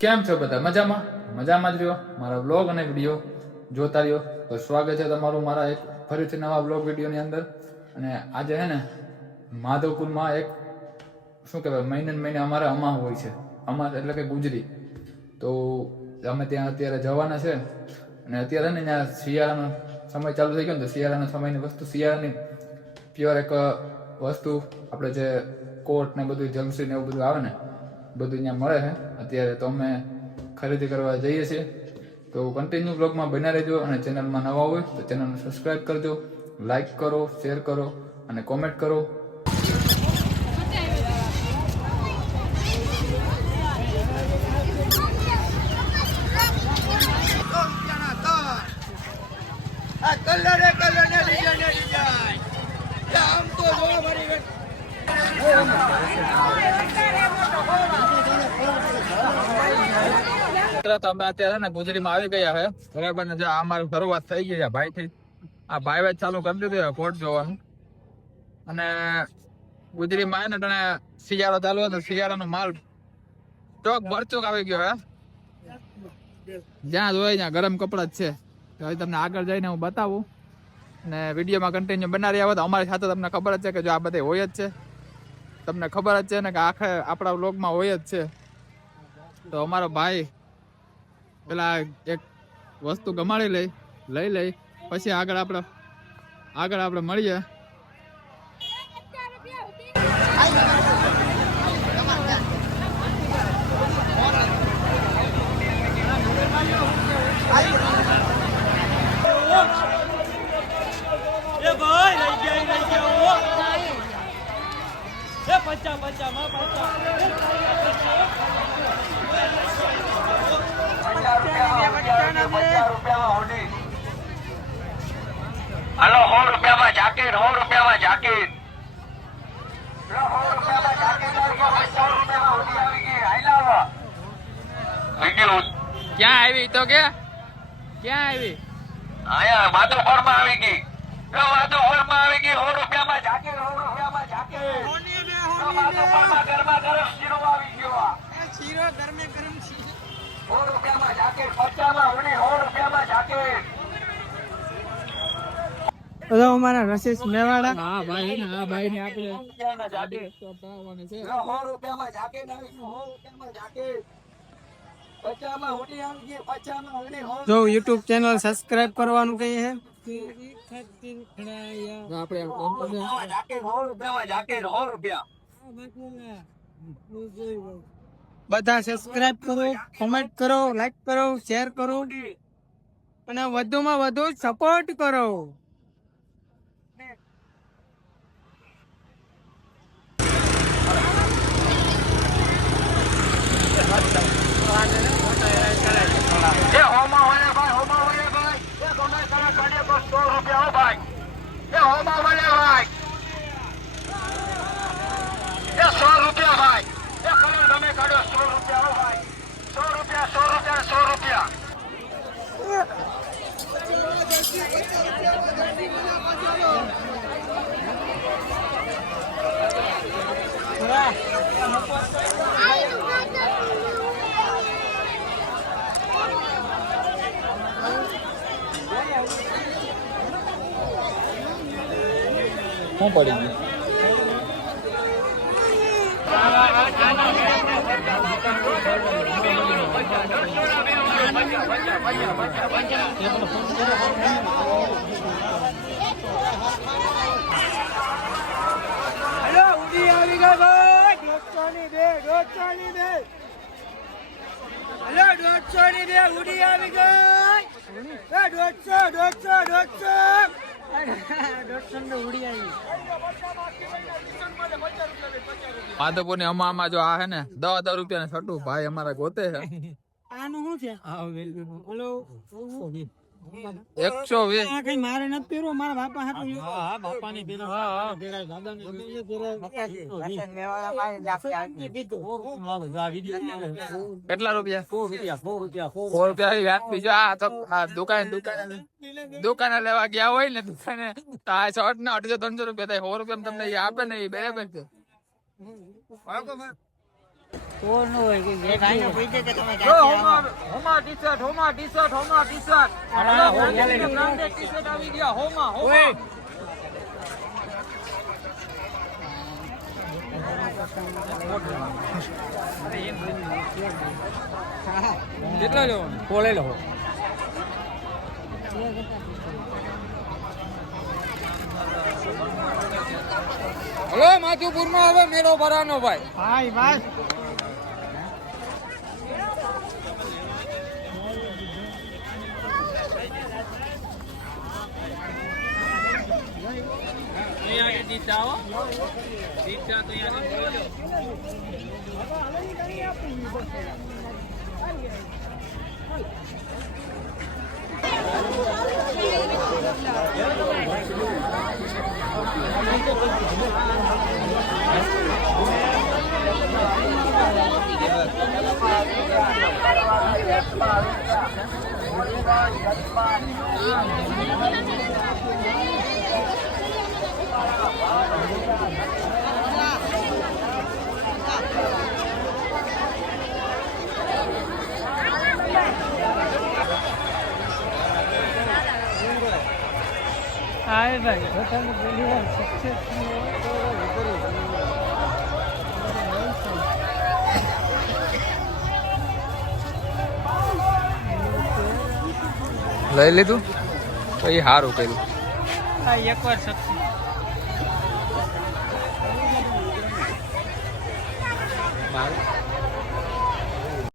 કેમ છો બધા? મજામાં? મજામાં જ રહ્યો? મારા બ્લોગ અને વીડિયો જોતા રહ્યો. તો સ્વાગત છે તમારું મારા એક ફરીથી નવા બ્લોગ વિડીયોની અંદર. અને આજે હે ને, માધવપુરમાં એક, શું કહેવાય, મહિને મહિને અમારે અમા હોય છે. અમા એટલે કે ગુજરી. તો અમે ત્યાં અત્યારે જવાના છે. અને અત્યારે ને, ત્યાં શિયાળાનો સમય ચાલુ થઈ ગયો ને, તો શિયાળાના સમયની વસ્તુ, શિયાળાની પ્યોર એક વસ્તુ, આપણે જે કોટ ને બધું જમસી ને એવું બધું આવે ને બધું અહીંયા મળે છે. અત્યારે તો અમે ખરીદી કરવા જઈએ છીએ. તો કન્ટિન્યુ બ્લોગમાં બના રહેજો અને ચેનલમાં નવા હોય તો ચેનલને સબસ્ક્રાઈબ કરજો. લાઈક કરો શેર કરો અને કોમેન્ટ કરો. આમ તો મિત્રો, તો અમે અત્યારે ને ગુજરીમાં આવી ગયા હે બરાબર ને આ અમારી શરૂઆત થઈ ગઈ છે ભાઈથી. આ ભાઈ વાત ચાલુ કરી દીધું કોટ જોવાનું. અને ગુજરીમાં આવે ને તને શિયાળો ચાલુ હતો શિયાળાનો માલ ચોક ભરચોક આવી ગયો હે. જ્યાં જોઈએ ત્યાં ગરમ કપડા જ છે. તો હવે તમને આગળ જઈને હું બતાવું. અને વિડીયોમાં કન્ટિન્યુ બના રહ્યા હોય તો અમારી સાથે તમને ખબર જ છે કે જો આ બધે હોય જ છે. તમને ખબર જ છે ને કે આખે આપણા વ્લોગમાં હોય જ છે. તો અમારો ભાઈ પેલા એક વસ્તુ ગમાડી લઈ લઈ લઈ પછી આગળ આપણે આગળ આપણે મળીએ પચા, પચા, માં પચા. હાલો સો રૂપિયામાં જાકીર સો રૂપિયામાં જાકીર ક્યાં આવી તો કે ક્યાં આવી આયા માધવપુરમાં આવી ગઈ જો માધવપુરમાં આવી ગઈ સો રૂપિયામાં જાકીર સો રૂપિયામાં જાકીર માધવપુરમાં ગરમા ગરમ શીરો આવી ગયો શીરો ગરમે ગરમ શીરો સો રૂપિયામાં જાકીર સો રૂપિયામાં જાકીર બધા અમારા રસીસ મેવાડા. હા ભાઈ ને હા ભાઈ ને આપી છે. સો રૂપિયામાં જાકે ગયું સો રૂપિયામાં જાકે. સો જો યુટ્યુબ ચેનલ સબસ્ક્રાઇબ કરવાનું કહીએ આપણે બધા સબસ્ક્રાઇબ કરો કોમેન્ટ કરો લાઈક કરો શેર કરો. અને વધુમાં વધુ સપોર્ટ કરો. હોમાં વળે ભાઈ હોમાં વળે ભાઈ એ ગમે તારા કાઢે બસ સો રૂપિયા હો ભાઈ એ હોમાં વળે ભાઈ એ સો રૂપિયા ભાઈ એ કલર ગમે કાઢો સો રૂપિયા હો ભાઈ સો રૂપિયા સો રૂપિયા સો રૂપિયા શું પડી ગયું? હેલો, ઉડી આવી ગઈ ભાઈ. દોઢસો ની બે દોઢસો ની બે. હેલો દોઢસો ની બે, ઉડી આવી ગઈ. દોઢસો. દોઢસો ની અમા માધવપુર અમામાં જો આ હે ને દસ હજાર રૂપિયા ને છટું ભાઈ અમારા ગોતે છે. આનું શું છે? હેલો? એકસો વીસ. કઈ મારે નથી પહેરવો મારા બાપા હાટુ કેટલા રૂપિયા? સો રૂપિયા વાત. બીજો આ તો આ દુકાન દુકાન દુકાને લેવા ગયા હોય ને દુકાને તો આ શર્ટ ના અઢીસો ત્રણસો રૂપિયા થાય. સો રૂપિયા તમને આપે ને એ બરાબર છે. હોમા હોમા બ્રાન્ડેડ ટી શર્ટ આવી ગયા હોમા હોમા. કેટલા લેવો? કોલે લો. હલો માથુપુરમાં હવે મેળો ભરાનો ભાઈ. ભાઈ. દીધા હો દીધા તો Thank you. હાય ભાઈ પોતાની પહેલી વાર સક્સેસ લઈ લીધું? તો એ સારું કર્યું. એકવાર સક્સેસ મારું